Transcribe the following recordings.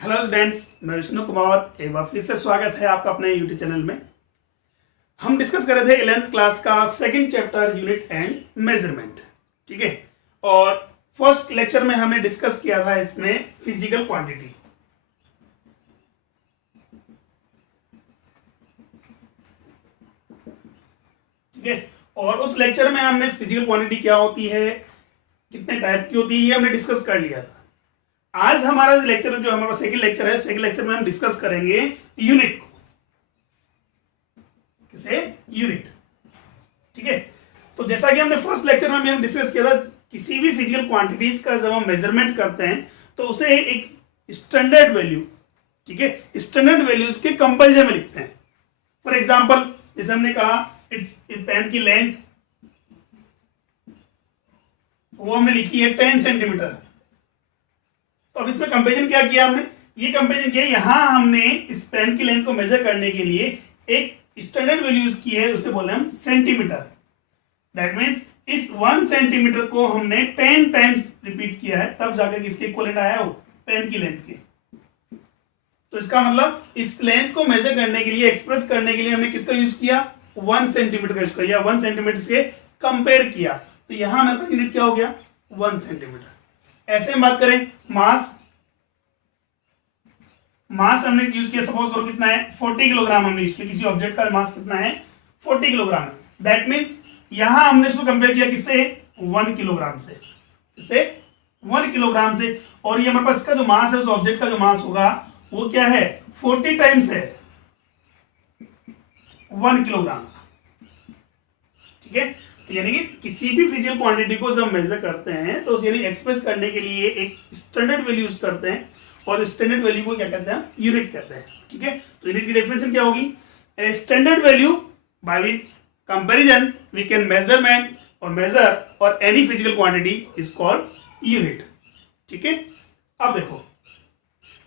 Hello students, मैं विष्णु कुमार। एक बार फिर से स्वागत है आपका अपने यूट्यूब चैनल में। हम डिस्कस कर रहे थे 11th क्लास का second chapter unit and measurement. ठीक है, और फर्स्ट लेक्चर में हमने डिस्कस किया था इसमें फिजिकल क्वांटिटी। ठीक है, और उस लेक्चर में हमने फिजिकल क्वांटिटी क्या होती है, कितने टाइप की होती है, ये हमने डिस्कस कर लिया था। आज हमारा लेक्चर जो हमारा सेकंड लेक्चर है, सेकंड लेक्चर में हम डिस्कस करेंगे यूनिट को। किसे? यूनिट। ठीक है, तो जैसा कि हमने फर्स्ट लेक्चर में भी हम डिस्कस किया था, किसी भी फिजिकल क्वांटिटीज का जब हम मेजरमेंट करते हैं तो उसे एक स्टैंडर्ड वैल्यू, ठीक है, स्टैंडर्ड वैल्यूज के कंपैरिजन में लिखते हैं। फॉर एग्जांपल, जैसे हमने कहा इट्स पेन की लेंथ, वो हमने लिखी है 10 सेंटीमीटर। तो अब इसमें कंपेरिजन क्या किया हमने? ये कंपेरिजन किया, यहां हमने इस पेन की लेंथ को मेजर करने के लिए एक स्टैंडर्ड वैल्यू यूज की है, उसे बोले हम सेंटीमीटर। दैट मींस इस 1 सेंटीमीटर को हमने 10 टाइम्स रिपीट किया है, तब जाकर किसके इक्विवेलेंट आया वो पेन की लेंथ के। तो इसका मतलब इस लेंथ को मेजर करने के लिए, एक्सप्रेस करने के लिए हमने किसका यूज किया? 1 सेंटीमीटर का यूज किया, 1 सेंटीमीटर से कंपेयर किया। तो यहां हमारे पास यूनिट क्या हो गया? 1 सेंटीमीटर। ऐसे हम बात करें मास, मास हमने यूज किया, सपोज करो कितना है? 40 किलोग्राम हमने यूज किया। किसी ऑब्जेक्ट का मास कितना है? 40 किलोग्राम है। दैट मींस यहां हमने इसको कंपेयर किया किससे? 1 किलोग्राम से। किससे? 1 किलोग्राम से। और ये हमारे पास इसका जो मास है, उस ऑब्जेक्ट का जो मास होगा वो क्या है? 40 टाइम्स है 1 किलोग्राम। ठीक है, तो यानी कि किसी भी फिजिकल क्वांटिटी को जब मेजर करते हैं तो यानी एक्सप्रेस करने के लिए एक स्टैंडर्ड वैल्यू यूज करते हैं, और स्टैंडर्ड वैल्यू को क्या कहते हैं? यूनिट कहते हैं। ठीक है, तो यूनिट की डेफिनेशन क्या होगी? A standard value by which comparison we can measurement और मेजर और any physical quantity is called unit. ठीक है, अब देखो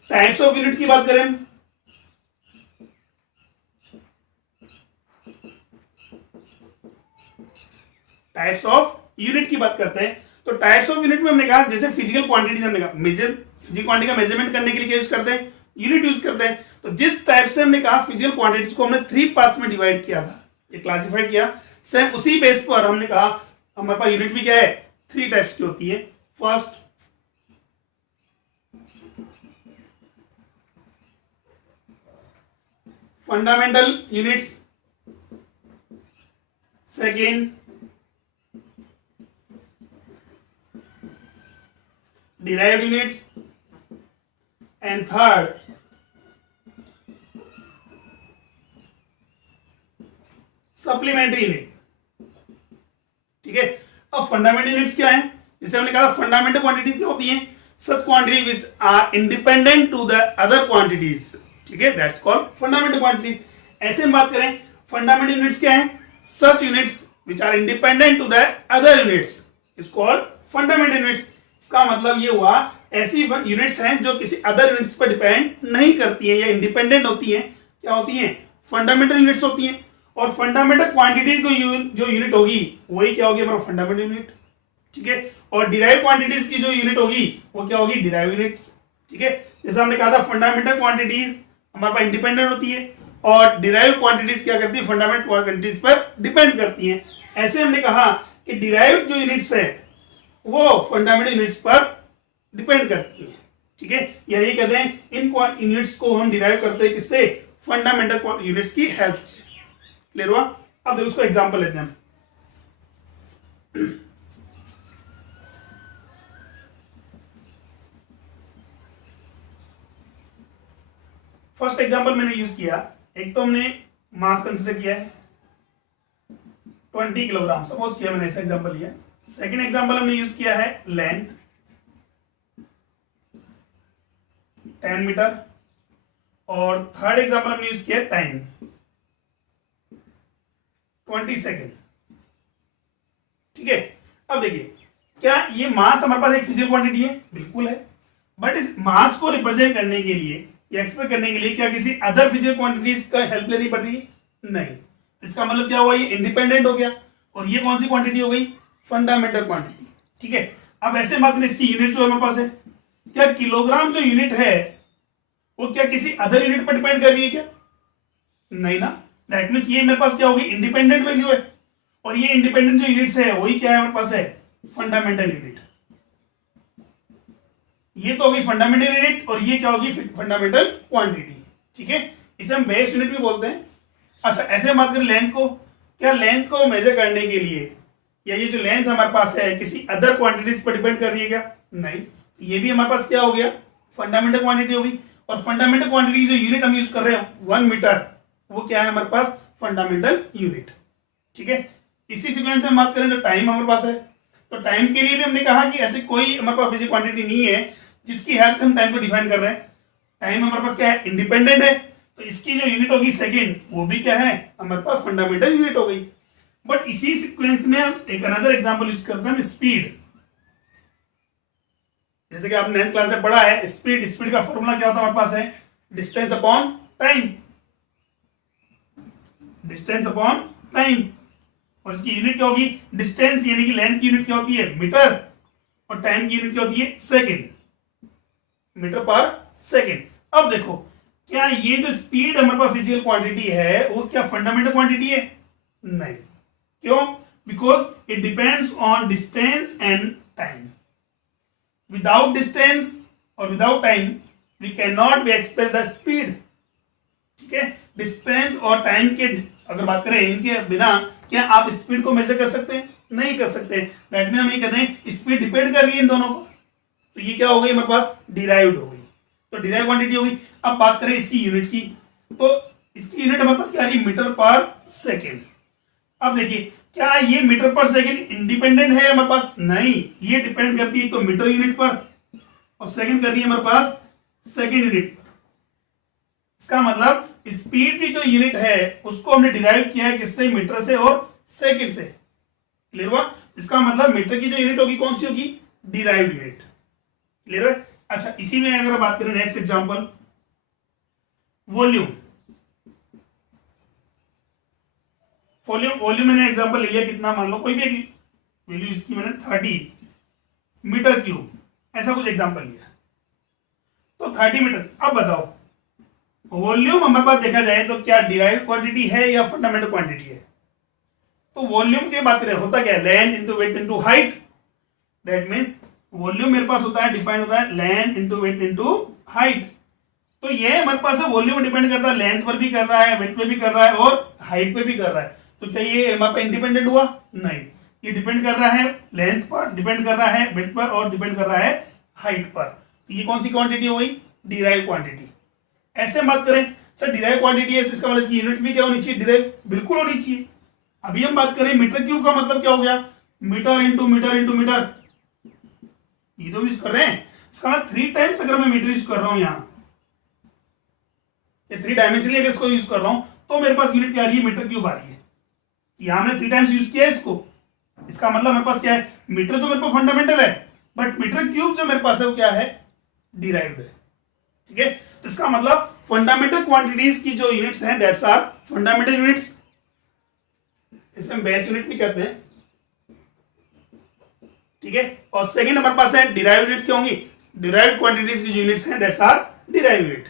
टाइप्स ऑफ यूनिट की बात करें, टाइप्स ऑफ यूनिट की बात करते हैं। तो टाइप्स ऑफ यूनिट में हमने कहा, जैसे फिजिकल क्वांटिटीज हमने कहा, फिजिकल क्वांटिटी का मेजरमेंट करने के लिए क्या यूज करते हैं? यूनिट यूज करते हैं। तो जिस टाइप से हमने कहा फिजिकल क्वांटिटीज को हमने 3 पार्ट्स में डिवाइड किया था, ये क्लासिफाइड किया, सेम उसी बेस पर हमने कहा हमारे पास यूनिट भी क्या है? 3 टाइप्स की होती है। First fundamental units, second derived units, and third supplementary unit। ठीक है, अब फंडामेंटल यूनिट्स क्या है? जैसे हमने कहा फंडामेंटल क्वांटिटीज क्या होती हैं? Such quantity which are independent to the other quantities. ठीक है, दैट्स कॉल्ड फंडामेंटल क्वांटिटीज। ऐसे हम बात करें फंडामेंटल यूनिट्स क्या है? Such units which are independent to the other units is called fundamental units. इसका मतलब ये हुआ ऐसी यूनिट्स हैं जो किसी अदर यूनिट्स पर डिपेंड नहीं करती है या इंडिपेंडेंट होती हैं। क्या होती हैं? फंडामेंटल यूनिट्स होती हैं। और फंडामेंटल क्वांटिटीज को जो यूनिट होगी वही क्या होगी? हमारा फंडामेंटल यूनिट। ठीक है, और डिराइव क्वांटिटीज की जो यूनिट होगी वो क्या होगी? Derive unit. ठीक है, जैसे हमने कहा था फंडामेंटल क्वांटिटीज हमारे पास इंडिपेंडेंट होती है और डिराइव क्वांटिटीज क्या करती है? फंडामेंटल क्वांटिटीज पर डिपेंड करती है। ऐसे हमने कहा कि डिराइव जो यूनिट्स है वो फंडामेंटल यूनिट्स पर डिपेंड करती है। ठीक है, यही कहते हैं इन यूनिट्स को हम डिराइव करते हैं किससे? फंडामेंटल यूनिट्स की हेल्प से। क्लियर हुआ? अब देखो उसको एग्जांपल लेते हैं हम। फर्स्ट एग्जांपल मैंने यूज किया, एक तो हमने मास कंसिडर किया है 20 किलोग्राम, सपोज किया मैंने, ऐसा एग्जांपल लिया। सेकेंड एग्जांपल हमने यूज किया है लेंथ 10 मीटर, और थर्ड एग्जांपल हमने यूज किया टाइम 20 सेकेंड। ठीक है, अब देखिए क्या ये मास हमारे पास एक फिजिकल क्वांटिटी है? बिल्कुल है, बट इस मास को रिप्रेजेंट करने के लिए या एक्सप्रेस करने के लिए क्या किसी अदर फिजिकल क्वांटिटीज का हेल्प लेनी पड़ रही है? नहीं। इसका मतलब क्या हुआ? ये इंडिपेंडेंट हो गया। और ये कौन सी क्वांटिटी हो गई? Fundamental quantity. ठीक है, अब ऐसे बात करें इसकी यूनिट जो हमारे पास है, क्या किलोग्राम जो यूनिट है वो क्या किसी अदर यूनिट पर डिपेंड कर रही है क्या? नहीं ना। दैट मीन्स ये मेरे पास क्या होगी, इंडिपेंडेंट वैल्यू है, और ये इंडिपेंडेंट जो यूनिट्स है वही क्या है मेरे पास है, फंडामेंटल यूनिट। ये तो होगी फंडामेंटल यूनिट और ये क्या होगी, फंडामेंटल क्वांटिटी। ठीक है, इसे हम बेस यूनिट भी बोलते हैं। अच्छा, ऐसे हम बात करें लेंथ को, क्या लेंथ को मेजर करने के लिए या ये जो लेंथ हमारे पास है किसी अदर क्वांटिटीज पर डिपेंड कर रही है क्या? नहीं। ये भी हमारे पास क्या हो गया, फंडामेंटल क्वांटिटी होगी। और फंडामेंटल क्वांटिटी की जो यूनिट हम यूज कर रहे हैं 1 मीटर, वो क्या है हमारे पास, फंडामेंटल यूनिट। ठीक है, इसी सीक्वेंस में बात करें तो टाइम हमारे पास है, तो टाइम के लिए भी हमने कहा कि ऐसे कोई हमारे पास फिजिकल क्वांटिटी नहीं है जिसकी हेल्प से हम टाइम को डिफाइन कर रहे हैं। टाइम हमारे पास क्या है, इंडिपेंडेंट है, तो इसकी जो यूनिट होगी सेकंड, वो भी क्या है हमारे पास फंडामेंटल यूनिट हो गई। बट इसी सीक्वेंस में हम एक अनदर एग्जांपल यूज करते हैं, स्पीड। जैसे कि आपने 9th क्लास में पढ़ा है, स्पीड, स्पीड का फॉर्मूला क्या होता है हमारे पास है, distance upon time, distance upon time. और इसकी यूनिट क्या होगी, डिस्टेंस यानी कि लेंथ की यूनिट क्या होती है, मीटर, और टाइम की यूनिट क्या होती है, सेकंड, मीटर पर सेकंड। अब देखो, क्या ये जो स्पीड हमारे पास फिजिकल क्वांटिटी है वो क्या फंडामेंटल क्वांटिटी है? नहीं। क्यों? Because it depends on distance and time. Without distance और without time we can not be express the speed. ठीक है, डिस्टेंस और टाइम के अगर बात करें, इनके बिना क्या आप स्पीड को मेजर कर सकते हैं? नहीं कर सकते। दैट मीन हम ये कहते हैं स्पीड डिपेंड कर रही है इन दोनों पर। तो ये क्या हो गई हमारे पास, डिराइव्ड हो गई, तो डिराइव क्वांटिटी होगी। अब बात करें इसकी यूनिट की, तो इसकी यूनिट हमारे पास क्या आ रही है, मीटर पर सेकेंड। अब देखिए, क्या ये मीटर पर सेकेंड इंडिपेंडेंट है हमारे पास? नहीं, ये डिपेंड करती है तो मीटर यूनिट पर और सेकेंड कर रही है हमारे पास सेकेंड यूनिट पर। इसका मतलब स्पीड की जो यूनिट है उसको हमने डिराइव किया है किससे, मीटर से और सेकेंड से। क्लियर हुआ? इसका मतलब मीटर की जो यूनिट होगी कौन सी होगी, डिराइव्ड यूनिट। क्लियर है? अच्छा, इसी में अगर बात करें नेक्स्ट एग्जांपल, वॉल्यूम। वॉल्यूम मैंने एग्जांपल ले लिया, कितना मान लो कोई भी वैल्यू इसकी मैंने 30 मीटर क्यूब, ऐसा कुछ एग्जांपल लिया, तो 30 मीटर। अब बताओ, वॉल्यूम हमारे पास देखा जाए तो क्या डिराइव्ड क्वांटिटी है या फंडामेंटल क्वांटिटी है? तो वॉल्यूम की बात करें, होता क्या है, length into width into height. That means volume मेरे पास होता है, डिफाइन होता है length into width into height. तो ये हमारे पास वॉल्यूम डिपेंड करता है, लेंथ पर भी कर रहा है, विड्थ पे भी कर रहा है और हाइट पे भी कर रहा है। तो क्या ये हमारे पास इंडिपेंडेंट हुआ? नहीं, ये डिपेंड कर रहा है लेंथ पर, डिपेंड कर रहा है विड्थ पर और डिपेंड कर रहा है हाइट पर। तो ये कौन सी क्वांटिटी हो गई, डिराइव क्वांटिटी। ऐसे बात करें सर डिराइव क्वांटिटी है, इसका मतलब इसकी यूनिट भी क्या होनी चाहिए, डिराइव बिल्कुल होनी चाहिए। अभी हम बात करें मीटर क्यूब का मतलब क्या हो गया, metre into metre into metre, ये तो यूज कर रहे हैं। इसका मतलब 3 टाइम्स अगर मैं मीटर यूज कर रहा हूं यहां, ये 3 डायमेंशनली अगर इसको यूज कर रहा हूं तो मेरे पास यूनिट क्या आ रही है, मीटर क्यूब आ रही है। यहां हमने 3 टाइम्स यूज किया है इसको, इसका मतलब मेरे पास क्या है, मीटर तो मेरे पास फंडामेंटल है, बट मीटर क्यूब जो मेरे पास है वो क्या है, डिराइव्ड है। ठीक है, तो इसका मतलब फंडामेंटल क्वांटिटीज की जो यूनिट्स हैं दैट्स आर फंडामेंटल यूनिट्स, इसे हम बेस यूनिट भी कहते हैं। ठीक है, और सेकंड हमारे पास है डिराइव्ड यूनिट क्या होंगी, डिराइव्ड क्वांटिटीज की जो यूनिट्स हैं that's are derived unit.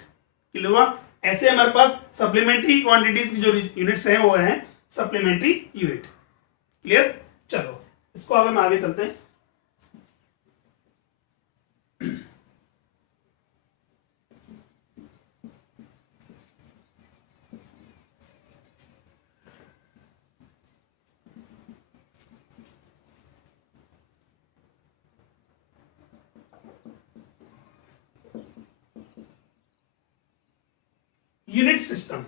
Clear हुआ? ऐसे हमारे पास सप्लीमेंट्री क्वांटिटीज की जो यूनिट्स हैं वो हैं सप्लीमेंट्री यूनिट। क्लियर? चलो इसको अब हम आगे चलते हैं। Unit system.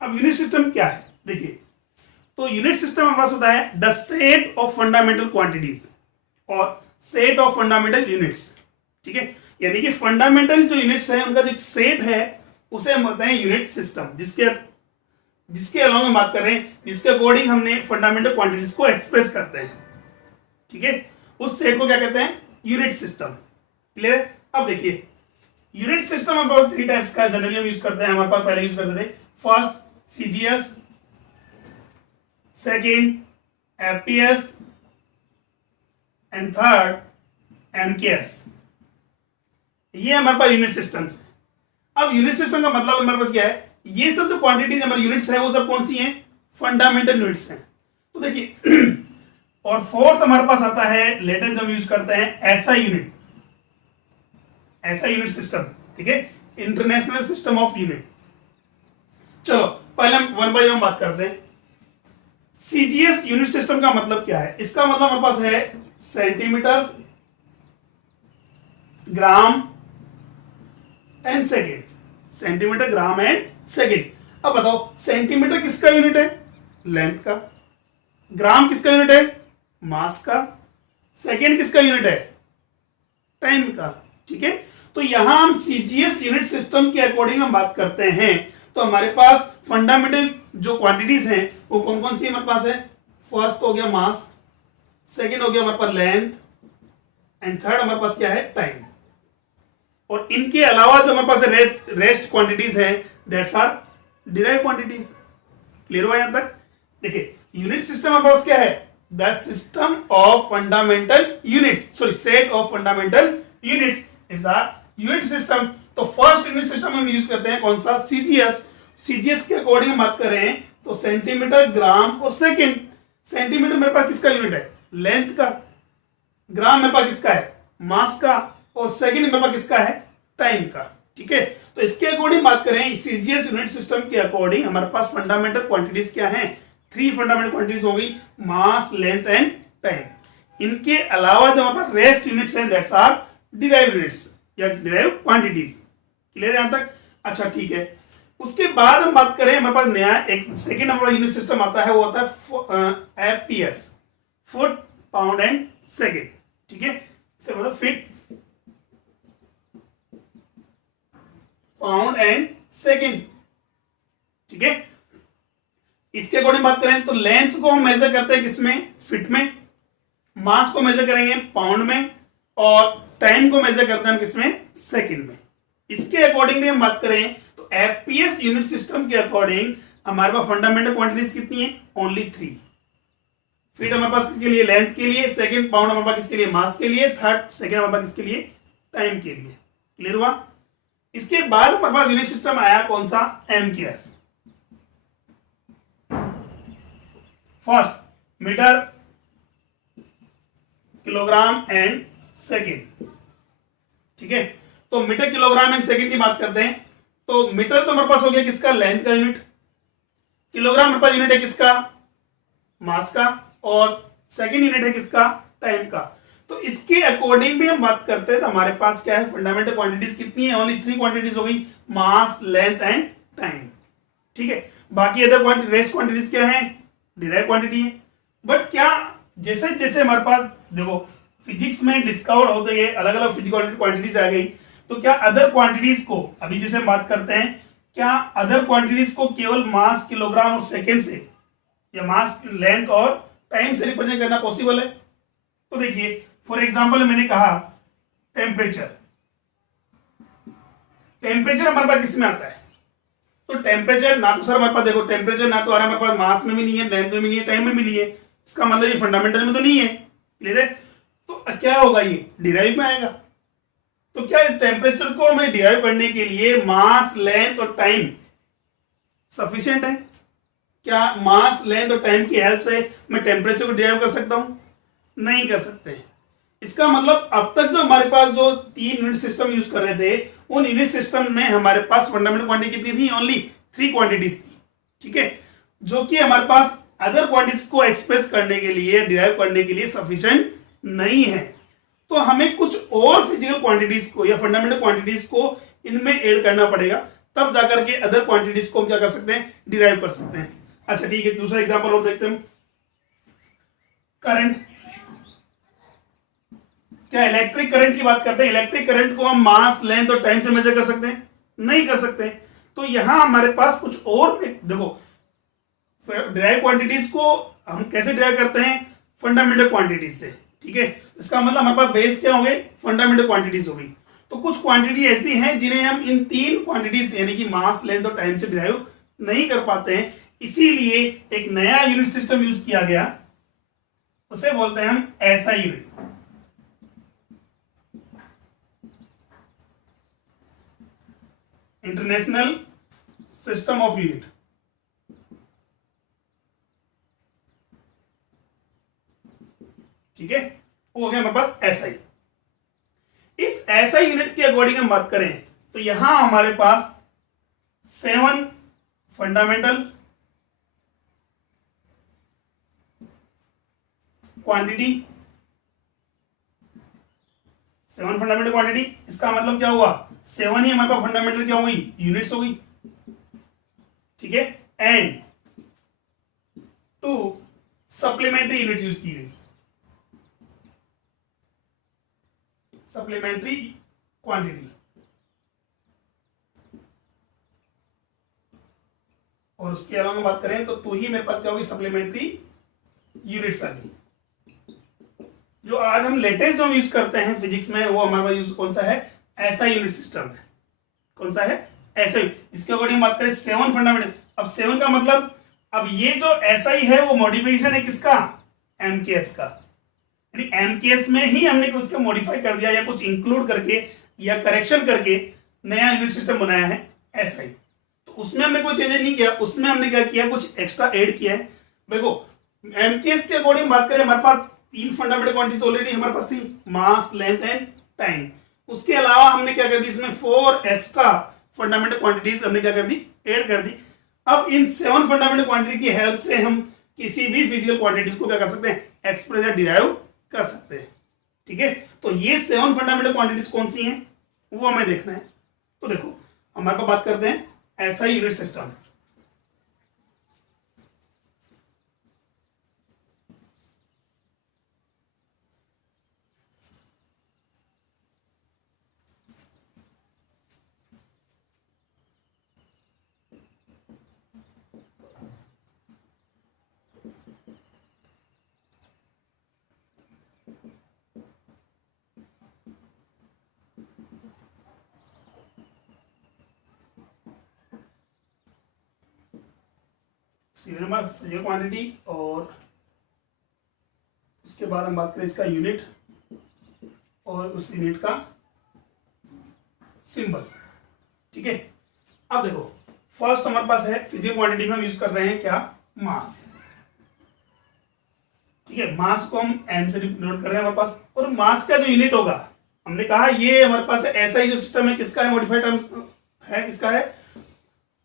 अब यूनिट सिस्टम क्या है, देखिए, तो यूनिट सिस्टम हमारे पास होता है the set of fundamental quantities और सेट ऑफ फंडामेंटल यूनिट्स। ठीक है, यानी कि फंडामेंटल जो यूनिट्स है उनका जो एक सेट है उसे हम कहते हैं यूनिट सिस्टम, जिसके अलॉन्ग हम बात कर रहे हैं, जिसके अकॉर्डिंग हमने फंडामेंटल क्वांटिटीज को एक्सप्रेस करते हैं। ठीक है, उस सेट को क्या कहते हैं, यूनिट सिस्टम। क्लियर है? अब देखिए, यूनिट सिस्टम हमारे पास 3 टाइप्स का जनरली हम यूज करते हैं। हमारे पास पहले यूज करते थे first CGS, second FPS and third MKS. ये हमारे पास यूनिट सिस्टम्स है। अब यूनिट सिस्टम का मतलब हमारे पास क्या है, ये सब जो क्वांटिटीज हमारी यूनिट्स है वो सब कौन सी हैं, फंडामेंटल यूनिट्स हैं। तो देखिए और फोर्थ हमारे पास आता है लेटेस्ट हम यूज करते हैं ऐसा यूनिट, ऐसा यूनिट सिस्टम, ठीक है, इंटरनेशनल सिस्टम ऑफ यूनिट। चलो पहले हम वन बाय वन बात करते हैं। सीजीएस यूनिट सिस्टम का मतलब क्या है, इसका मतलब हमारे पास है centimetre, gram and second, centimetre, gram and second. अब बताओ सेंटीमीटर किसका यूनिट है, लेंथ का, ग्राम किसका यूनिट है, मास का, सेकेंड किसका यूनिट है, टाइम का, ठीक है। तो यहां हम सीजीएस यूनिट सिस्टम के अकॉर्डिंग हम बात करते हैं, तो हमारे पास फंडामेंटल जो क्वांटिटीज हैं वो कौन कौन सी हमारे पास है, फर्स्ट हो गया मास, सेकेंड हो गया हमारे पास लेंथ एंड थर्ड हमारे पास क्या है, टाइम। और इनके अलावा जो हमारे पास रेस्ट क्वांटिटीज हैं that's are derive quantities. Clear हुआ यहां तक। देखिए यूनिट सिस्टम हमारे पास क्या है, the system of fundamental units, sorry set of fundamental units is a unit system. तो फर्स्ट यूनिट सिस्टम हम यूज करते हैं कौन सा, सीजीएस। सीजीएस के अकॉर्डिंग बात करें तो सेंटीमीटर, ग्राम और सेकेंड। सेंटीमीटर मेरे पास किसका यूनिट है, लेंथ का, ग्राम मेरे पास किसका है, मास का, और सेकेंड मेरे पास किसका है, टाइम का, ठीक है। तो इसके अकॉर्डिंग बात करें सीजीएस यूनिट सिस्टम के अकॉर्डिंग हमारे पास फंडामेंटल क्वांटिटीज क्या हैं, 3 फंडामेंटल क्वांटिटीज हो गई, मास, लेंथ एंड टाइम। इनके अलावा जो हमारे पास रेस्ट यूनिट्स हैं दैट्स आर डिराइव यूनिट्स या डिराइव क्वांटिटीज। क्लियर है यहां तक। अच्छा ठीक है, उसके बाद हम बात करें हमारे पास नया एक सेकेंड नंबर यूनिट सिस्टम आता है, वो आता है FPS, foot, pound and second, ठीक है। इससे मतलब फीट, पाउंड एंड सेकेंड, ठीक है। इसके अकॉर्डिंग बात करें तो लेंथ को हम मेजर करते हैं किसमें, फिट में, मास को मेजर करेंगे पाउंड में, और टाइम को मेजर करते हैं हम किसमें, सेकंड में। इसके अकॉर्डिंग भी हम बात करें तो एफपीएस यूनिट सिस्टम के अकॉर्डिंग हमारे पास फंडामेंटल क्वांटिटीज कितनी है, ओनली 3। फीट हमारे पास किसके लिए, लेंथ के लिए, सेकंड पाउंड हमारे पास किसके लिए, मास के लिए, थर्ड सेकंड हमारे पास किसके लिए, टाइम के लिए। क्लियर हुआ। इसके बाद हमारे पास यूनिट सिस्टम आया कौन सा, MKS. First metre, kilogram and second, ठीक है। तो मीटर, किलोग्राम एंड सेकेंड की बात करते हैं तो मीटर तो हमारे पास हो गया किसका, लेंथ का यूनिट, किलोग्राम हमारे पास यूनिट है किसका, मास का, और सेकेंड यूनिट है किसका, टाइम का। तो इसके अकॉर्डिंग भी हम बात करते हैं तो हमारे पास क्या है, फंडामेंटल क्वांटिटीज कितनी है, ओनली 3 क्वांटिटीज हो गई, मास, लेंथ एंड टाइम, ठीक है। बाकी अदर रेस्ट क्वांटिटीज क्या है, डिराइव क्वांटिटी है। बट क्या जैसे जैसे हमारे पास देखो फिजिक्स में डिस्कवर होते गए, अलग अलग फिजिकल क्वांटिटीज आ गई, तो क्या अदर क्वांटिटीज को, अभी जैसे हम बात करते हैं, क्या अदर क्वांटिटीज को केवल मास, किलोग्राम और सेकेंड से, या मास, लेंथ और टाइम से रिप्रेजेंट करना पॉसिबल है। तो देखिए फॉर एग्जांपल मैंने कहा टेम्परेचर, टेम्परेचर हमारे पास किसमें आता है, तो टेम्परेचर ना तो सर हमारे पास देखो टेम्परेचर ना तो आ रहा है हमारे पास मास में भी नहीं है, लेंथ में भी नहीं है, टाइम में भी नहीं है, इसका मतलब ये फंडामेंटल में तो नहीं है। क्लियर है। तो क्या होगा, ये डिराइव में आएगा। तो क्या इस टेम्परेचर को हमें डिराइव करने के लिए मास, लेंथ और टाइम सफिशिएंट है? क्या मास, लेंथ और टाइम की हेल्प से मैं टेम्परेचर को डिराइव कर सकता हूं? नहीं कर सकते। इसका मतलब अब तक जो हमारे पास जो 3 यूनिट सिस्टम यूज कर रहे थे, उन यूनिट सिस्टम में हमारे पास फंडामेंटल क्वांटिटी कितनी थी, ओनली 3 क्वांटिटीज थी, ठीक है, जो कि हमारे पास अदर क्वांटिटीज को एक्सप्रेस करने के लिए, डिराइव करने के लिए सफिशिएंट नहीं है। तो हमें कुछ और फिजिकल क्वांटिटीज को या फंडामेंटल क्वांटिटीज को इनमें ऐड करना पड़ेगा, तब जाकर के अदर क्वांटिटीज को हम क्या कर सकते हैं, डिराइव कर सकते हैं। अच्छा ठीक है, दूसरा एग्जांपल और देखते हैं। करंट, क्या इलेक्ट्रिक करंट की बात करते हैं, इलेक्ट्रिक करंट को हम मास, लेंथ और टाइम से मेजर कर सकते हैं? नहीं कर सकते। तो यहां हमारे पास कुछ और देखो, डिराइव क्वांटिटीज को हम कैसे डिराइव करते हैं, फंडामेंटल क्वांटिटीज से, ठीक है। इसका मतलब हमारे पास बेस क्या हो गए, फंडामेंटल क्वांटिटीज हो गई। तो कुछ क्वांटिटी ऐसी हैं जिन्हें हम इन 3 क्वांटिटीज यानी कि मास, लेंथ और टाइम से डिराइव नहीं कर पाते हैं, इसीलिए एक नया यूनिट सिस्टम यूज किया गया, उसे बोलते हैं हम ऐसा unit. International system of unit. ठीक है, वो हो गया हमारे पास एसआई। इस एसआई यूनिट के अकॉर्डिंग हम बात करें तो यहां हमारे पास 7 फंडामेंटल क्वांटिटी, 7 फंडामेंटल क्वांटिटी। इसका मतलब क्या हुआ, 7 ही हमारे पास फंडामेंटल क्या हो गई, यूनिट्स हो गई। ठीक है, एंड 2 सप्लीमेंट्री यूनिट यूज की गई, सप्लीमेंट्री क्वांटिटी। और उसके अलावा बात करें तो 2 ही मेरे पास क्या होगी, सप्लीमेंट्री यूनिट्स आ गई। जो आज हम लेटेस्ट जो यूज करते हैं फिजिक्स में, वो हमारे पास यूज कौन सा है, ऐसा यूनिट सिस्टम है। कौन सा है, ऐसा। इसके अकॉर्डिंग बात करें 7 फंडामेंटल। अब 7 का मतलब, अब ये जो ऐसा ही है वो मॉडिफिकेशन है किसका, एमकेएस का। यानी एमकेएस में ही हमने कुछ को मॉडिफाई कर दिया या कुछ इंक्लूड करके या करेक्शन करके नया यूनिट सिस्टम बनाया है ऐसा ही। तो उसमें हमने कोई चेंजेस नहीं किया, उसमें हमने क्या किया, कुछ एक्स्ट्रा ऐड किया है। देखो एमकेएस के अकॉर्डिंग बात करें, हमारे पास 3 फंडामेंटल क्वांटिटीज ऑलरेडी हमारे पास थी, मास, लेंथ एंड टाइम। उसके अलावा हमने क्या कर दी, इसमें 4 एक्स्ट्रा फंडामेंटल क्वांटिटीज हमने क्या कर दी, ऐड कर दी। अब इन 7 फंडामेंटल क्वांटिटी की हेल्प से हम किसी भी फिजिकल क्वांटिटीज को क्या कर सकते हैं, एक्सप्रेस या डिराइव कर सकते हैं। ठीक है, तो ये 7 फंडामेंटल क्वांटिटीज कौन सी हैं वो हमें देखना है। तो देखो हमारे को बात करते हैं ऐसा यूनिट सिस्टम। सीरियल मास, फिजिकल क्वांटिटी, और उसके बाद हम बात करें इसका यूनिट और उस यूनिट का सिंबल। ठीक है, अब देखो फर्स्ट हमारे पास है फिजिकल क्वांटिटी में हम यूज कर रहे हैं क्या, मास। ठीक है, मास को हम एम से डिनोट कर रहे हैं हमारे पास। और मास का जो यूनिट होगा, हमने कहा ये हमारे पास ऐसा ही जो सिस्टम है, किसका है, मॉडिफाइड टर्म है, किसका है,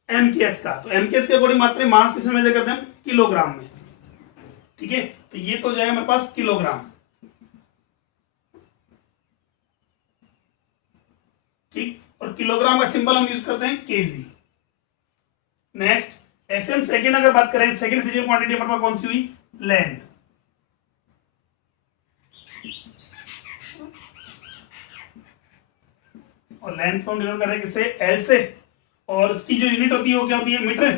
एमकेएस का। तो एमकेएस के अकॉर्डिंग बात करें, मास किसमें मेजर करते हैं, किलोग्राम में। ठीक है, तो ये तो जाएगा हमारे पास किलोग्राम। ठीक, और किलोग्राम का सिंबल हम यूज करते हैं केजी। नेक्स्ट एसएम सेकंड अगर बात करें, सेकंड फिजिकल क्वांटिटी हमारे पास कौन सी हुई, लेंथ। और लेंथ को हम डिनोट कर रहे हैं किससे, एल से। और उसकी जो यूनिट होती है वो क्या होती है, मीटर।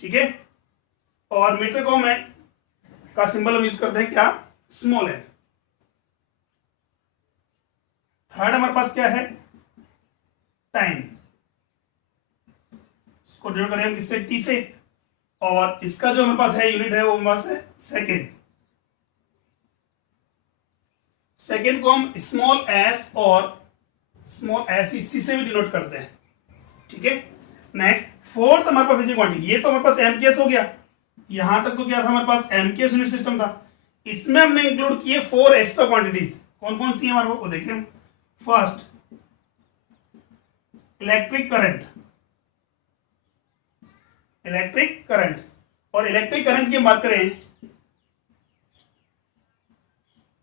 ठीक है, और मीटर को मैं का सिंबल हम यूज करते हैं क्या, स्मॉल एल। थर्ड हमारे पास क्या है, टाइम। इसको डिनोट करें हम किससे, टी से। और इसका जो हमारे पास है यूनिट है वो हमारे पास है सेकेंड। सेकेंड को हम स्मॉल एस और स्मॉल एस इसी से भी डिनोट करते हैं। ठीक है, नेक्स्ट फोर्थ हमारे पास फिजिकल क्वांटिटी, ये तो हमारे पास एमकेएस हो गया। यहां तक तो क्या था, हमारे पास एमकेएस यूनिट सिस्टम था। इसमें हमने इंक्लूड किए 4 एक्स्ट्रा क्वांटिटीज। कौन कौन सी है हमारे को देखें। First electric current, electric current. और इलेक्ट्रिक करंट की बात करें,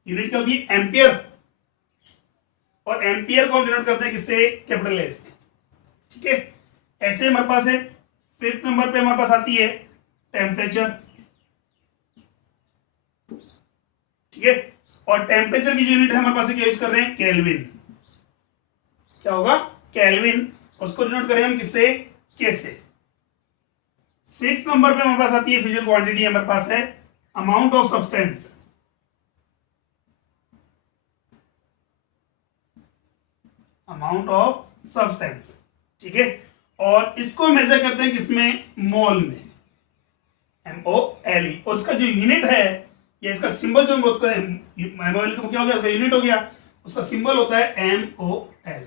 यूनिट क्या होती है, एम्पियर। और एम्पियर को हम डिनोट करते हैं किससे, कैपिटल एस। ठीक है, ऐसे हमारे पास है। फिफ्थ नंबर पे हमारे पास आती है टेम्परेचर। ठीक है, और टेम्परेचर की जो यूनिट है हमारे पास क्या यूज कर रहे हैं, केल्विन। क्या होगा, केल्विन। उसको डिनोट करें हम किससे, के से। सिक्स नंबर पे हमारे पास आती है फिजिकल क्वांटिटी, हमारे पास है amount of substance. Amount of substance. ठीक है, और इसको मेजर करते हैं किसमें, मोल में, MOLE। और उसका जो यूनिट है या इसका सिंबल जो होता है, MOL का क्या हो गया, उसका यूनिट हो गया, उसका सिंबल होता है MOL।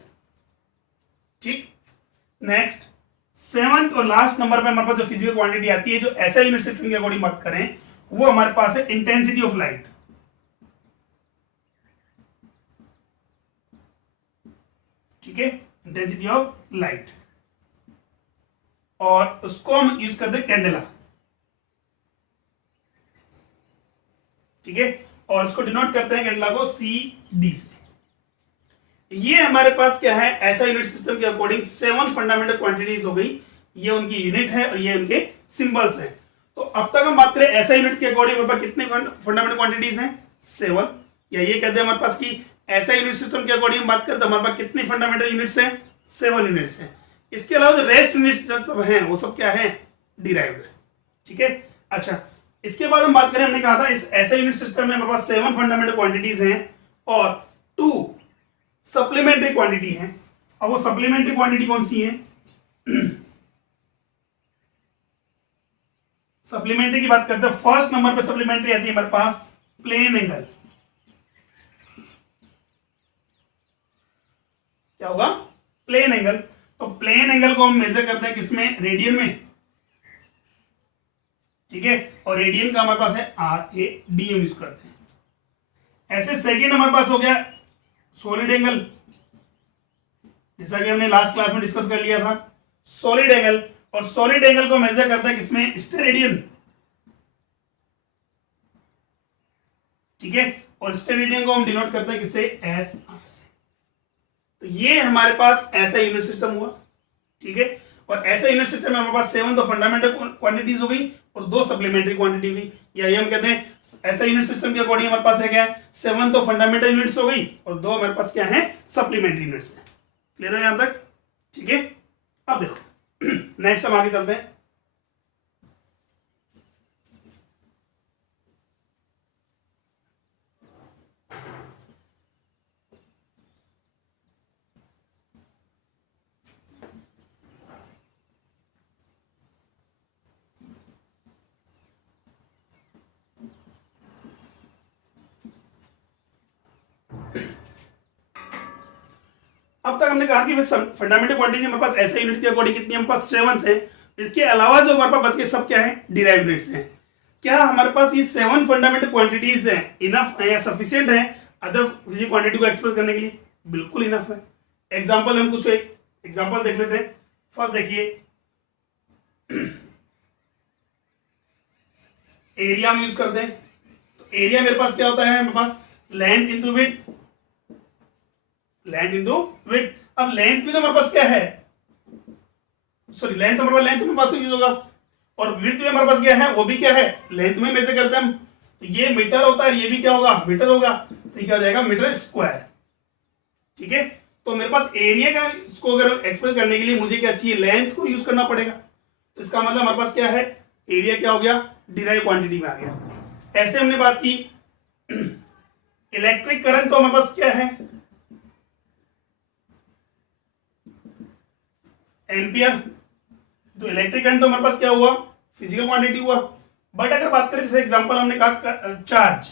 नेक्स्ट 7th और लास्ट नंबर पे हमारे पास जो फिजिकल क्वांटिटी आती है, जो ऐसा यूनिट सिस्टम की अकॉर्डिंग बात करें, वो हमारे पास है इंटेंसिटी ऑफ लाइट। ठीक है, इंटेंसिटी ऑफ लाइट, और उसको हम यूज करते हैं कैंडेला। ठीक है, और इसको डिनोट करते हैं कैंडेला को CD से। ये हमारे पास क्या है, ऐसा यूनिट सिस्टम के अकॉर्डिंग 7 फंडामेंटल क्वांटिटीज हो गई, ये उनकी यूनिट है और ये उनके सिंबल्स हैं। तो अब तक हम बात करें ऐसा यूनिट के अकॉर्डिंग हमारे पास कितने फंडामेंटल क्वांटिटीज हैं, 7, या ये कहते हैं हमारे पास कि ऐसा यूनिट सिस्टम के अकॉर्डिंग बात करें तो हमारे पास कितनी फंडामेंटल यूनिट्स हैं, 7 यूनिट्स हैं। इसके अलावा जो रेस्ट यूनिट्स सब हैं वो सब क्या है, डिराइव्ड। ठीक है, अच्छा इसके बाद हम बात करें, हमने कहा था इस ऐसे यूनिट सिस्टम में हमारे पास 7 फंडामेंटल क्वांटिटीज हैं और 2 सप्लीमेंट्री क्वांटिटी है। अब वो सप्लीमेंट्री क्वांटिटी कौन सी है, सप्लीमेंट्री की बात करते हैं, फर्स्ट नंबर पे सप्लीमेंट्री आती है हमारे पास प्लेन एंगल। क्या होगा, प्लेन एंगल। तो प्लेन एंगल को हम मेजर करते हैं किसमें, रेडियन में। ठीक है, और रेडियन का हमारे पास है RAD हम यूज करते हैं। ऐसे सेकंड हमारे पास हो गया सॉलिड एंगल, जैसा कि हमने लास्ट क्लास में डिस्कस कर लिया था, सॉलिड एंगल। और सॉलिड एंगल को मेजर करता है किसमें, स्टेरेडियन। ठीक है, और स्टेरेडियन को हम डिनोट करते हैं किससे, SR से। तो ये हमारे पास ऐसा यूनिट सिस्टम हुआ। ठीक है, और ऐसा यूनिट सिस्टम में हमारे पास 7 तो फंडामेंटल क्वांटिटीज हो गई और 2 सप्लीमेंट्री क्वांटिटी हुई, या ये हम कहते हैं ऐसा यूनिट सिस्टम के अकॉर्डिंग हमारे पास है क्या, 7 तो फंडामेंटल यूनिट्स हो गई और 2 हमारे पास क्या है, सप्लीमेंट्री यूनिट्स है। क्लियर है यहां तक। ठीक है, अब देखो नेक्स्ट हम आगे चलते हैं। अब तक हमने कहा कि फंडामेंटल क्वांटिटी हमारे पास ऐसे यूनिट के अकॉर्डिंग कितनी हमारे पास 7 है। इसके अलावा जो हमारे पास बच के सब क्या है, डिराइव्ड यूनिट्स हैं। क्या हमारे पास ये 7 फंडामेंटल क्वांटिटीज हैं, इनफ है या सफिशिएंट है अदर फिजिकल क्वांटिटी को एक्सप्रेस करने के लिए? बिल्कुल इनफ है। एग्जांपल हम कुछ एक एग्जांपल देख लेते हैं। फर्स्ट देखिए, एरिया हम यूज करते हैं। तो एरिया मेरे पास क्या होता है, मेरे पास length into width, length into width. अब लेंथ भी तो हमारे पास क्या है, सॉरी लेंथ हमारे पास, लेंथ हमारे पास यूज होगा, और विड्थ भी हमारे पास क्या है, वो भी क्या है, लेंथ में मेजर करते हैं हम। तो ये मीटर होता है, ये भी क्या होगा, मीटर होगा। तो ये क्या हो जाएगा, मीटर स्क्वायर। ठीक है, तो मेरे पास एरिया का इसको अगर एक्सप्रेस करने के लिए मुझे क्या चाहिए, लेंथ को यूज करना पड़ेगा। तो इसका मतलब हमारे पास क्या है, एरिया क्या हो गया, डिराइव क्वांटिटी में आ गया। ऐसे हमने बात की इलेक्ट्रिक करंट, तो हमारे पास क्या है, एम्पियर। तो इलेक्ट्रिक करंट तो हमारे पास क्या हुआ, फिजिकल क्वांटिटी हुआ। बट अगर बात करें, जैसे एग्जांपल हमने कहा चार्ज,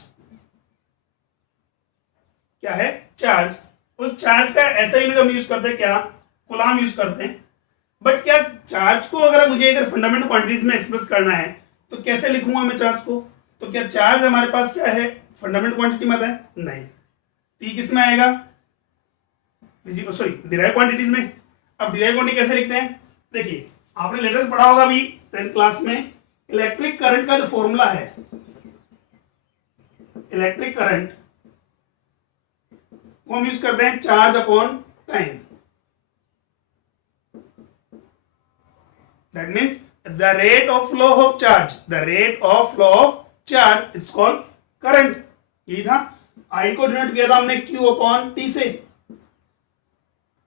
क्या है, चार्ज। उस चार्ज का ऐसा यूनिट हम यूज करते हैं क्या, कूलाम यूज करते हैं। बट क्या चार्ज को अगर मुझे अगर फंडामेंटल क्वांटिटीज में एक्सप्रेस करना है तो कैसे लिखूंगा मैं चार्ज को? तो क्या चार्ज हमारे पास क्या है, फंडामेंटल क्वांटिटी में आता है? नहीं। तो ये किस में आएगा, सॉरी डिराइव क्वांटिटीज में। अब डिराइव क्वांटिटी कैसे लिखते हैं, देखिए आपने लेटेस्ट पढ़ा होगा अभी 10th क्लास में, इलेक्ट्रिक करंट का जो फॉर्मूला है, इलेक्ट्रिक करंट वो हम यूज करते हैं charge upon time. That means the rate of flow of charge, the rate of flow of charge it's called current. यही था, आई को डिनोट किया था हमने Q अपॉन T से।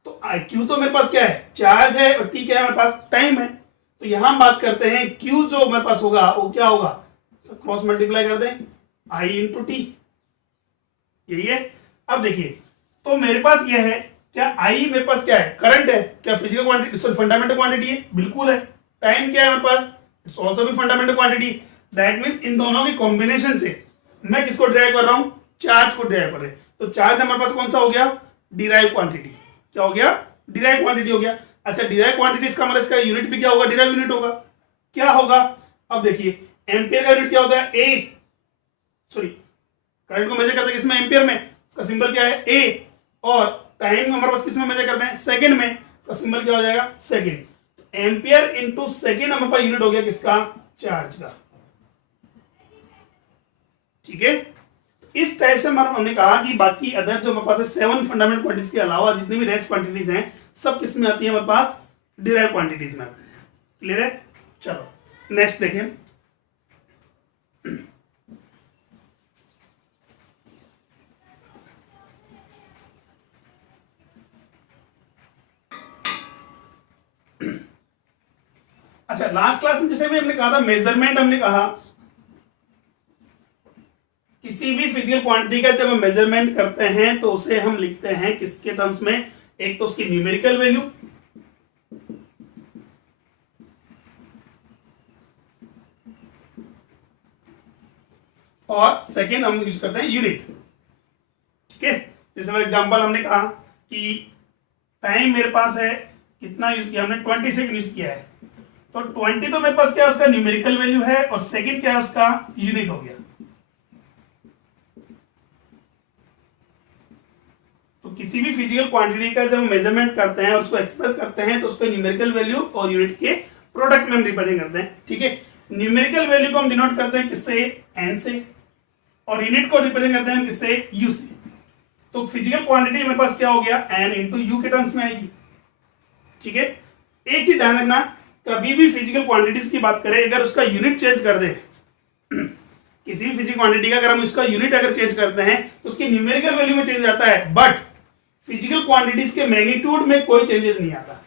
तो Q तो मेरे पास क्या है, चार्ज है, और T क्या है, मेरे पास टाइम है। तो यहां हम बात करते हैं Q जो मेरे पास होगा वो क्या होगा, क्रॉस मल्टीप्लाई कर दें I इंटू टी, यही है। अब देखिए, तो मेरे पास यह है क्या, I मेरे पास क्या है, करंट है, क्या physical quantity, sorry fundamental quantity है, बिल्कुल है। टाइम क्या है मेरे पास, इट्स आल्सो भी फंडामेंटल क्वांटिटी। दैट मींस इन दोनों की कॉम्बिनेशन से मैं किसको ड्राइव कर रहा हूं, चार्ज को ड्राइव कर रहे हैं। तो चार्ज हमारे पास कौन सा हो गया, डिराइव क्वांटिटी। क्या हो गया, डिराइव क्वांटिटी हो गया। अच्छा डिराइव क्वांटिटीज का मतलब इसका यूनिट भी क्या होगा, डिराइव यूनिट होगा। क्या होगा, अब देखिए एम्पियर का यूनिट क्या होता है, ए, सॉरी करंट को मेजर करते हैं किसमें, एम्पियर में, इसका सिंबल क्या है ए, और टाइम हमारे पास किसमें मेजर करते हैं, सेकंड में, इसका सिंबल क्या हो जाएगा, सेकंड। एम्पियर इंटू सेकंड हमारे पास यूनिट हो गया किसका, चार्ज का। ठीक है, इस टाइप से हमने कहा कि बाकी अदर जो हमारे पास है 7 फंडामेंटल क्वांटिटीज के अलावा जितनी भी रेस्ट क्वांटिटीज हैं सब किस में आती है, हमारे पास डिराइव क्वांटिटीज में आती है। क्लियर है, चलो नेक्स्ट देखें। अच्छा लास्ट क्लास में जैसे भी हमने कहा था मेजरमेंट, हमने कहा किसी भी फिजिकल क्वांटिटी का जब हम मेजरमेंट करते हैं तो उसे हम लिखते हैं किसके टर्म्स में, एक तो उसकी न्यूमेरिकल वैल्यू, और सेकेंड हम यूज करते हैं यूनिट। ठीक है, जैसे फॉर एग्जांपल हमने कहा कि टाइम मेरे पास है कितना यूज किया हमने, 20 सेकंड यूज किया है, तो 20 तो मेरे पास क्या है उसका न्यूमेरिकल वैल्यू है, और सेकंड क्या है उसका यूनिट हो गया। तो किसी भी फिजिकल क्वांटिटी का जब हम मेजरमेंट करते हैं और उसको एक्सप्रेस करते हैं तो उसको न्यूमेरिकल वैल्यू और यूनिट के प्रोडक्ट में हम रिप्रेजेंट करते हैं। ठीक है, न्यूमेरिकल वैल्यू को हम डिनोट करते हैं किससे, एन से, और यूनिट को रिप्रेजेंट करते हैं किससे, यू से। तो फिजिकल क्वांटिटी मेरे पास क्या हो गया, एन इंटू यू के टर्म्स में आएगी। ठीक है, एक चीज ध्यान रखना, कभी भी फिजिकल क्वांटिटीज की बात करें अगर उसका यूनिट चेंज कर दें किसी भी फिजिकल क्वांटिटी का अगर हम उसका यूनिट अगर चेंज करते हैं तो उसकी न्यूमेरिकल वैल्यू में चेंज आता है, बट फिजिकल क्वांटिटीज के मैग्नीट्यूड में कोई चेंजेस नहीं आता।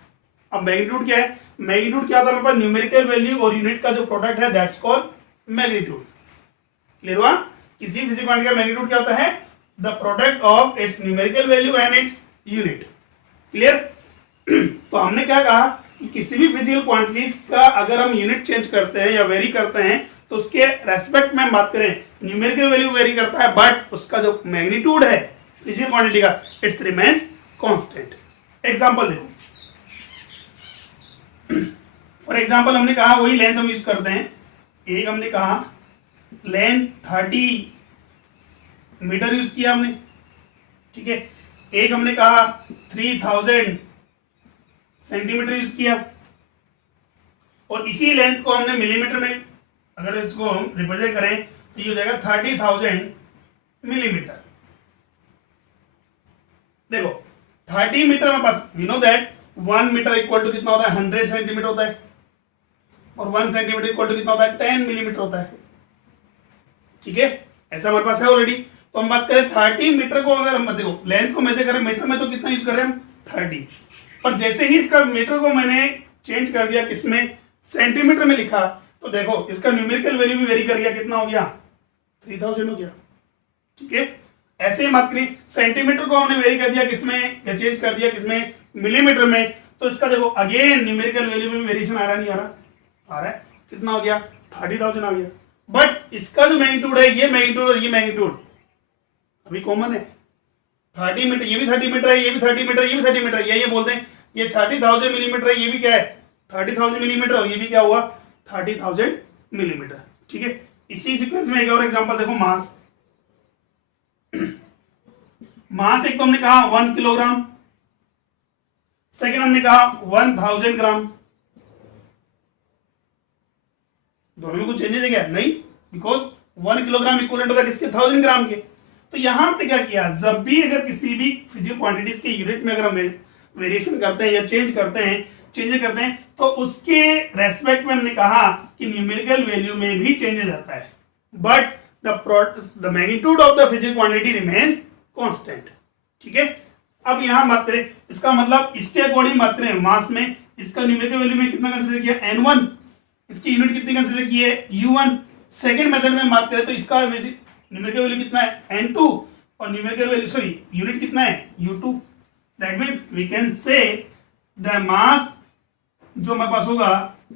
अब मैग्नीट्यूड क्या है, मैग्नीट्यूड क्या होता है, हमारे पास न्यूमेरिकल वैल्यू और यूनिट का जो प्रोडक्ट है दैट्स कॉल्ड मैग्नीट्यूड। क्लियर हुआ, किसी फिजिकल क्वांटिटी का मैग्नीट्यूड क्या होता है, the product of its numerical value and its unit. Clear, तो हमने क्या कहा कि किसी भी फिजिकल क्वांटिटीज का अगर हम यूनिट चेंज करते हैं या वेरी करते हैं तो उसके रेस्पेक्ट में हम बात करें, न्यूमेरिकल वैल्यू वेरी करता है बट उसका जो मैग्नीट्यूड है फिजिकल क्वांटिटी का इट्स रिमेन्स कांस्टेंट। एग्जांपल देखो, फॉर एग्जांपल हमने कहा वही लेंथ हम यूज करते हैं, एक हमने कहा लेंथ 30 मीटर यूज किया हमने। ठीक है, एक हमने कहा 3000 सेंटीमीटर यूज किया, और इसी लेंथ को हमने मिलीमीटर में अगर इसको हम रिप्रेजेंट करें तो ये हो जाएगा 30,000 मिलीमीटर। देखो 30 मीटर में पास we know that 1 meter equal to कितना होता है, 100 सेंटीमीटर होता है, और 1 सेंटीमीटर इक्वल टू कितना होता है, 10 मिलीमीटर होता है। ठीक है, ऐसा हमारे पास है ऑलरेडी। तो हम बात करें 30 मीटर को, अगर हम देखो लेंथ को मेजर करें मीटर में तो कितना यूज कर रहे हैं हम, 30, पर जैसे ही इसका मीटर को मैंने चेंज कर दिया किसमें, सेंटीमीटर में लिखा, तो देखो इसका न्यूमेरिकल वैल्यू भी वेरी कर गया, कितना हो गया, 3000 हो गया। ठीक है, ऐसे ही बात करें सेंटीमीटर को हमने वेरी कर दिया किसमें, या चेंज कर दिया किसमें, मिलीमीटर में, तो इसका देखो अगेन न्यूमेरिकल वैल्यू में वेरिएशन आ रहा नहीं आ रहा, आ रहा है, कितना हो गया, 30,000 आ गया। बट इसका जो मैग्नीट्यूड है, ये मैग्नीट्यूड और ये मैग्नीट्यूड अभी कॉमन है, 30 मीटर, ये भी 30 मीटर है, ये भी 30 मीटर, ये भी 30 मीटर, ये बोलते हैं ये 30,000 मिलीमीटर है, ये भी क्या है 30,000 मिलीमीटर, और ये भी क्या हुआ 30,000 मिलीमीटर। ठीक है, इसी सीक्वेंस में एक और एग्जांपल देखो, मास। मास एक तो हमने कहा 1 किलोग्राम, सेकंड हमने कहा 1000 ग्राम। दोनों में कुछ चेंजेस है क्या, नहीं, बिकॉज 1 किलोग्राम इक्वलेंट होता है किसके, 1000 ग्राम के। तो यहां हमने क्या किया, जब भी अगर किसी भी फिजिकल क्वांटिटीज के यूनिट में अगर हम वेरिएशन करते हैं या चेंज करते हैं तो उसके रेस्पेक्ट में हमने कहा कि न्यूमेरिकल वैल्यू में भी चेंजेस आता है, but the magnitude of the physical quantity remains constant. ठीक है, अब यहां बात करें, इसका मतलब इसके अकॉर्डिंग बात करें, मास में इसका न्यूमेरिकल वैल्यू में कितना कंसीडर किया, n1, इसकी यूनिट कितनी कंसीडर की है, u1। सेकंड मेथड में बात करें तो इसका न्यूमेरिकल वैल्यू कितना है, n2, और न्यूमेरिकल वैल्यू सॉरी यूनिट कितना है, u2। That means we can say the mass जो हमारे पास होगा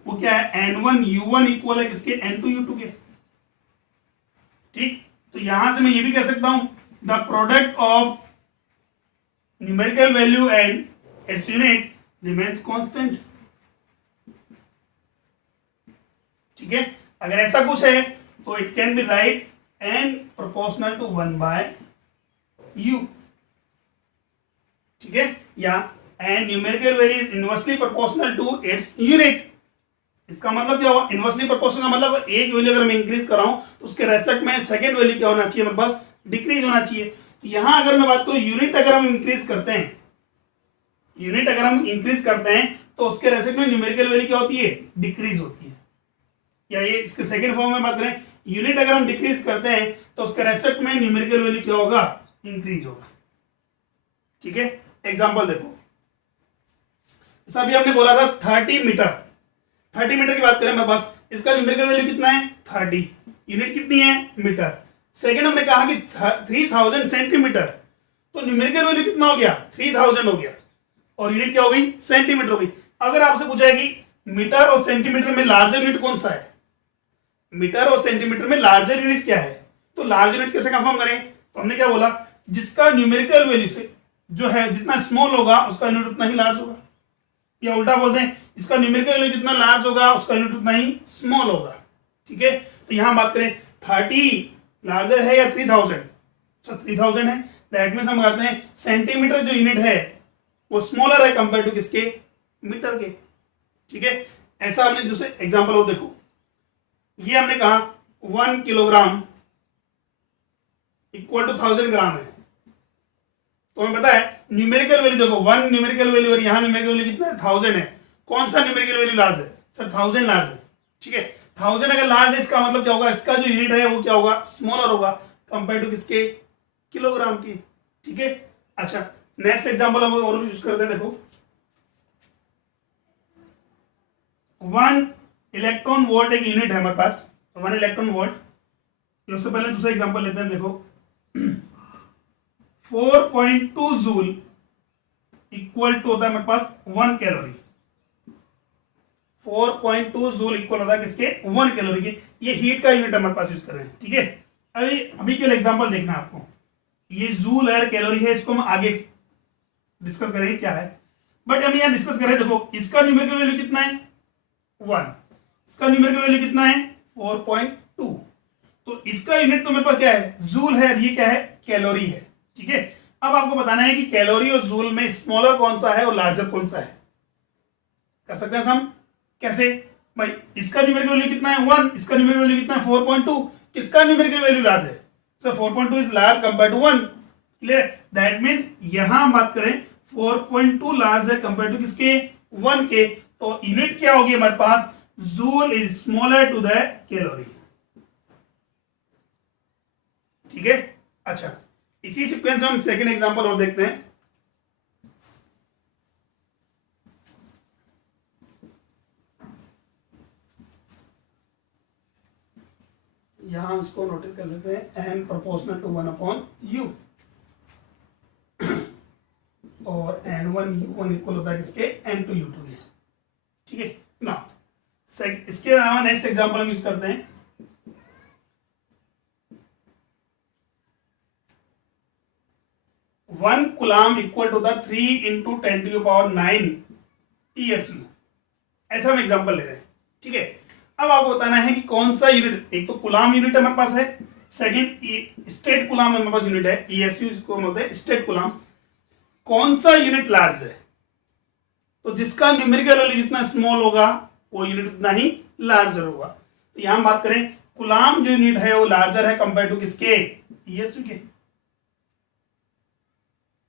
वो क्या है, n1 u1 इक्वल है किसके, n2 u2 के। ठीक, तो यहां से मैं ये भी कह सकता हूं the product of numerical value and its unit remains constant. ठीक है, अगर ऐसा कुछ है तो it can be right N proportional to 1/u। ठीक है, या N numerical value is inversely proportional to its unit. इसका मतलब क्या हुआ, इनवर्सली प्रोपोर्शनल का मतलब एक वैल्यू अगर मैं इंक्रीज कर रहा हूं तो उसके रेस्पेक्ट में सेकंड वैल्यू क्या होना चाहिए, मेरे पास डिक्रीज होना चाहिए। तो यहां अगर मैं बात करूं यूनिट अगर हम इंक्रीज करते हैं, यूनिट अगर हम इंक्रीज करते हैं तो उसके रेस्पेक्ट में न्यूमेरिकल वैल्यू क्या होती है, डिक्रीज होती है। या ये इसके सेकंड फॉर्म में बात करें, यूनिट अगर हम डिक्रीज करते हैं तो उसके रेस्पेक्ट में न्यूमेरिकल वैल्यू क्या होगा, इंक्रीज होगा। ठीक है, एग्जांपल देखो, अभी हमने बोला था 30 मीटर, 30 मीटर की बात करें मेरे पास, इसका न्यूमेरिकल वैल्यू कितना है 30, यूनिट कितनी है मीटर। सेकंड हमने कहा कि 3000 सेंटीमीटर, तो न्यूमेरिकल वैल्यू कितना हो गया 3000 हो गया और यूनिट क्या हो गई सेंटीमीटर हो गई। अगर आपसे पूछा है कि मीटर और सेंटीमीटर में लार्जर यूनिट कौन सा है, मीटर और सेंटीमीटर में लार्जर यूनिट क्या है, तो लार्ज यूनिट कैसे कंफर्म करें, तो हमने क्या बोला, जिसका न्यूमेरिकल वैल्यू से जो है जितना स्मॉल होगा उसका यूनिट उतना ही लार्ज होगा, या उल्टा बोलते हैं जिसका न्यूमेरिकल वैल्यू जितना लार्ज होगा उसका यूनिट उतना ही स्मॉल होगा। ठीक है, तो यहां बात करें 30 लार्जर है या 3000, तो 3000 है, दैट मींस हम कहते हैं सेंटीमीटर जो यूनिट है वो स्मॉलर है कंपेयर टू किसके, मीटर के। ठीक है, ऐसा हमने दूसरे एग्जांपल और देखो, ये हमने कहा 1 किलोग्राम इक्वल टू 1000 ग्राम है, तो हमें पता है न्यूमेरिकल वैल्यू देखो 1 न्यूमेरिकल वैल्यू और यहां न्यूमेरिकल वैल्यू कितना है 1000 है, कौन सा न्यूमेरिकल वैल्यू लार्ज है सर, 1000 लार्ज है। ठीक है, 1000 अगर लार्ज है इसका मतलब क्या होगा, इसका जो यूनिट है वो क्या होगा, स्मॉलर होगा कंपेयर टू किसके, किलोग्राम की। ठीक है, अच्छा नेक्स्ट एग्जांपल हम और यूज करते हैं, देखो 1 इलेक्ट्रॉन वोल्ट एक यूनिट है हमारे पास, 1 इलेक्ट्रॉन वोल्ट। उससे पहले दूसरा एग्जांपल लेते हैं, देखो 4.2 जूल इक्वल टू होता है हमारे पास 1 कैलोरी, 4.2 जूल इक्वल होता है किसके, 1 कैलोरी के। ये हीट का यूनिट हमारे पास यूज कर रहे हैं। ठीक है, अभी के लिए एग्जांपल देखना आपको, ये जूल है कैलोरी है, इसको हम आगे डिस्कस करेंगे क्या है, बट हम यहां डिस्कस करें, देखो इसका न्यूमेरिकल वैल्यू कितना है 1, इसका न्यूमेरिकल वैल्यू कितना है 4.2, तो इसका यूनिट तो मेरे पास क्या है जूल है, ये क्या है कैलोरी है। ठीक है, अब आपको बताना है कि कैलोरी और जूल में स्मॉलर कौन सा है और लार्जर कौन सा है। कर सकते हैं हम, कैसे भाई, इसका न्यूमेरिकल वैल्यू कितना है 1, इसका न्यूमेरिकल वैल्यू कितना है 4.2, किसका न्यूमेरिकल वैल्यू लार्ज है, so 4.2 is large compare to 1। Clear, that means यहां हम बात करें 4.2 लार्ज है कंपेयर टू किसके, 1 के, तो यूनिट क्या होगी हमारे पास, joule is smaller to the calorie. ठीक है, अच्छा इसी सीक्वेंस में हम सेकंड एग्जांपल और देखते हैं, यहां हम इसको नोटिस कर लेते हैं, n प्रोपोर्शनल टू 1/u और n1 u1 इक्वल होता है किसके, n2 u2 के। ठीक है ना, इसके अलावा नेक्स्ट एग्जांपल हम यूज करते हैं, 1 coulomb equal to the 3 × 10⁹ ESU, ऐसा हम एग्जांपल ले रहे हैं। ठीक है, अब आपको बताना है कि कौन सा यूनिट, एक तो कूलम यूनिट हमारे पास है, सेकंड स्टेट कूलम हमारे पास यूनिट है, ESU इसको बोलते हैं स्टेट कूलम, कौन सा यूनिट लार्ज है, तो जिसका न्यूमेरिकल वैल्यू जितना स्मॉल होगा वो यूनिट उतना ही लार्जर होगा। तो यहां बात करें कूलम जो यूनिट है वो लार्जर है कंपेयर टू किसके, ESU के।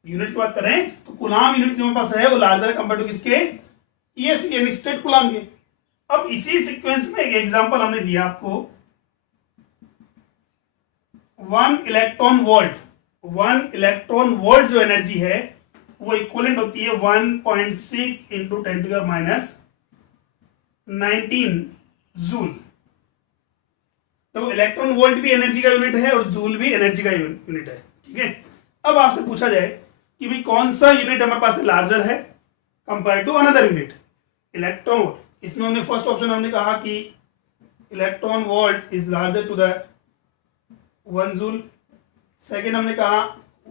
यूनिट की बात करें तो कूलम यूनिट जो हमारे पास है वो लार्जर है कंपेयर टू किसके, ESU यानी स्टेट कूलम के। अब इसी सीक्वेंस में एक एग्जांपल हमने दिया आपको, 1 इलेक्ट्रॉन वोल्ट, 1 इलेक्ट्रॉन वोल्ट जो एनर्जी है वो इक्विवेलेंट होती है 1.6 × 10⁻19 जूल। तो इलेक्ट्रॉन वोल्ट भी एनर्जी का यूनिट है और जूल भी एनर्जी का यूनिट है। ठीक है, अब आपसे पूछा जाए कि भाई कौन सा यूनिट हमारे पास लार्जर है compare to another unit, electron volt. इसमें हमने फर्स्ट ऑप्शन हमने कहा कि electron volt is larger to the 1 joule, second हमने कहा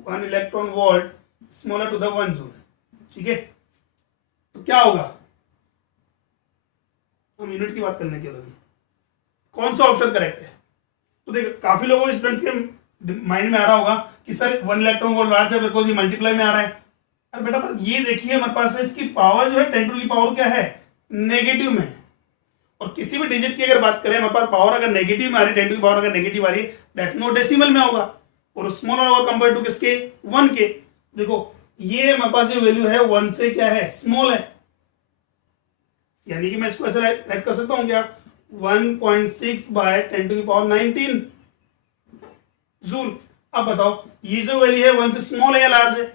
1 electron volt smaller to the 1 joule. ठीक है, तो क्या होगा, हम यूनिट की बात करने के लिए कौन सा ऑप्शन करेक्ट है। तो देखो काफी लोगों के स्टूडेंट्स के माइंड में आ रहा होगा कि सर 1 इलेक्ट्रॉन वोल्ट लार्ज है बिकॉज ये मल्टीप्लाई में आ रहा है। अरे बेटा पर ये देखिए हमारे पास है इसकी पावर जो है 10 टू की पावर क्या है, नेगेटिव में है। और किसी भी डिजिट की अगर बात करें हमारे पास पावर अगर नेगेटिव में आ रही है, 10 टू की पावर अगर नेगेटिव आ रही है दैट नो डेसिमल में होगा और स्मॉलर होगा कंपेयर टू किसके, 1 के। देखो ये हमारे पास जो वैल्यू है 1 से क्या है, स्मॉल है, यानी कि मैं इसको ऐसे राइट कर सकता हूं क्या, 1.6 बाय 10 टू की पावर 19 जूल। अब बताओ ये जो वैल्यू है 1 से स्मॉल है या लार्ज है,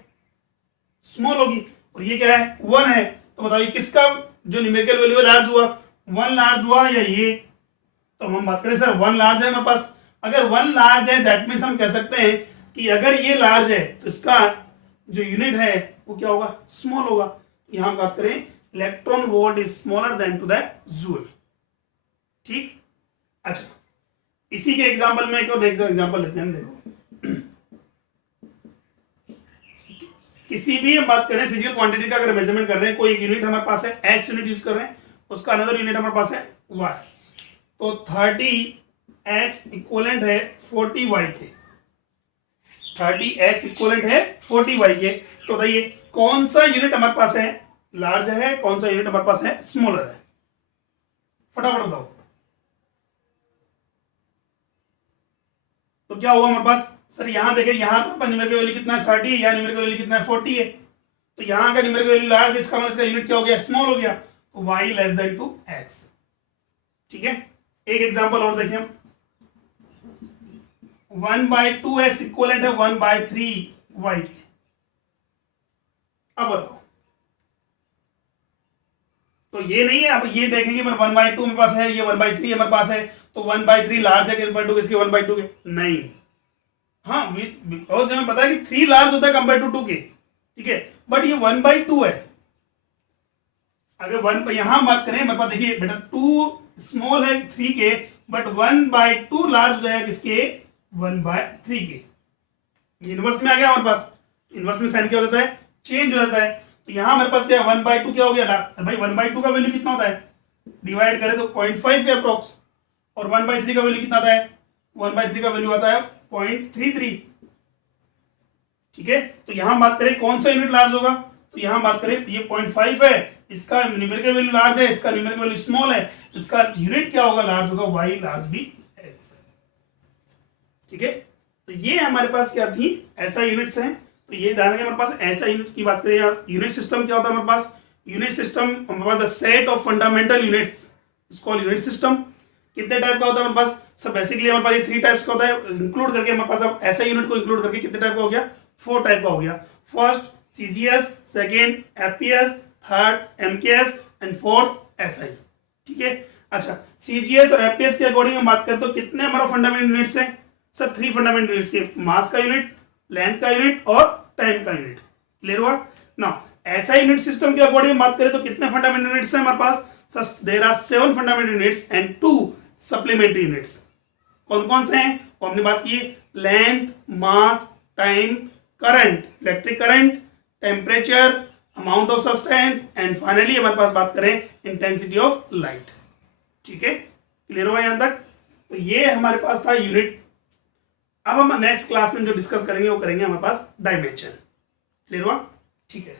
स्मॉल होगी, और ये क्या है 1 है। तो बताओ ये किसका जो न्यूमेरिकल वैल्यू है लार्ज हुआ, 1 लार्ज हुआ या ये। तो हम बात करें सर 1 लार्ज है हमारे पास, अगर 1 लार्ज है दैट मीन्स हम कह सकते हैं कि अगर ये लार्ज है तो इसका जो यूनिट है वो क्या होगा, स्मॉल होगा। यहां बात करें electron volt is smaller than to that joule. ठीक, अच्छा इसी के एग्जांपल में एक और एग्जांपल लेते हैं। देखो किसी भी हम बात करें फिजिकल क्वांटिटी का अगर मेजरमेंट कर रहे हैं, कोई एक यूनिट हमारे पास है एक्स यूनिट यूज कर रहे हैं, उसका अनदर यूनिट हमारे पास है वाई, तो 30x इक्वलेंट है 40y के, 30x इक्वलेंट है 40y के। तो बताइए कौन सा यूनिट हमारे पास है लार्ज है, कौन सा यूनिट हमारे पास है स्मॉलर है, फटाफट बताओ। तो क्या हुआ हमारे पास, सर यहां देखें यहां तो न्यूमेरिकल वैल्यू कितना है 30 है, यहां न्यूमेरिकल वैल्यू कितना है 40 है, तो यहां का न्यूमेरिकल वैल्यू लार्ज है, इसका मतलब इसका यूनिट क्या हो गया, स्मॉल हो गया, तो y less than two x। ठीक है, एक एग्जांपल और देखें, 1/2x इक्वलेंट है 1/3y। अब बताओ, तो ये नहीं है, अब ये देखेंगे 1/2 मेरे पास है, ये 1/3 हमारे पास है, तो 1/3 लार्ज है कंपेयर टू किसके, 1/2 के, नहीं। हाँ बिकॉज हमें पता है कि 3 लार्ज होता है कंपेयर टू 2 के, ठीक है, बट ये 1/2 है। अगर 1 यहां बात करें मेरे पास देखिए बेटा 2 स्मॉल है 3 के, बट 1/2 लार्ज हो जाएगा किसके, 1/3 के। ये इनवर्स में आ गया हमारे पास, इनवर्स में साइन क्या हो जाता है, चेंज हो जाता है। तो यहां हमारे पास क्या 1/2 क्या हो गया भाई, 1/2 का वैल्यू कितना होता है, डिवाइड करें तो 0.5 के अप्रोक्स, और 1/3 का वैल्यू कितना आता है, 1/3 का वैल्यू आता है 0.33। ठीक है, तो यहां बात करें कौन सा यूनिट लार्ज होगा, तो यहां बात करें ये 0.5 है, इसका न्यूमेरिकल वैल्यू लार्ज है, इसका न्यूमेरिकल वैल्यू स्मॉल है, इसका यूनिट क्या होगा, लार्ज होगा, y लार्ज भी x। ठीक है, तो ये हमारे पास क्या थी, ऐसा यूनिट्स हैं। तो ये ध्यान रखें हमारे पास ऐसा यूनिट की बात करें यार, यूनिट सिस्टम क्या होता है हमारे पास, यूनिट सिस्टम हमारे पास the set of fundamental units is called unit system. कितने टाइप का होता है हमारे पास, सब बेसिकली हमारे पास ये 3 टाइप्स का होता है, इंक्लूड करके हमारे पास अब ऐसा यूनिट को इंक्लूड करके कितने टाइप का हो गया, 4 टाइप का हो गया। First CGS, second FPS, third MKS and fourth SI. ठीक है, अच्छा सीजीएस और एफपीएस के अकॉर्डिंग हम बात करें तो कितने हमारा फंडामेंटल यूनिट्स हैं, सर 3 फंडामेंटल यूनिट्स के, मास का यूनिट, लेंथ का यूनिट और टाइम का यूनिट। क्लियर हुआ ना। ऐसा यूनिट सिस्टम के अकॉर्डिंग बात करें तो कितने फंडामेंटल यूनिट्स हैं हमारे पास, sir there are 7 fundamental units and 2 supplementary units. कौन कौन से हैं, वो हमने बात की, length, mass, time, current, electric current, temperature, amount of substance and finally हमारे पास बात करें इंटेंसिटी ऑफ लाइट। ठीक है, क्लियर हुआ यहां तक। तो ये हमारे पास था यूनिट। अब हम नेक्स्ट क्लास में जो डिस्कस करेंगे वो करेंगे हमारे पास डायमेंशन। क्लियर हुआ, ठीक है।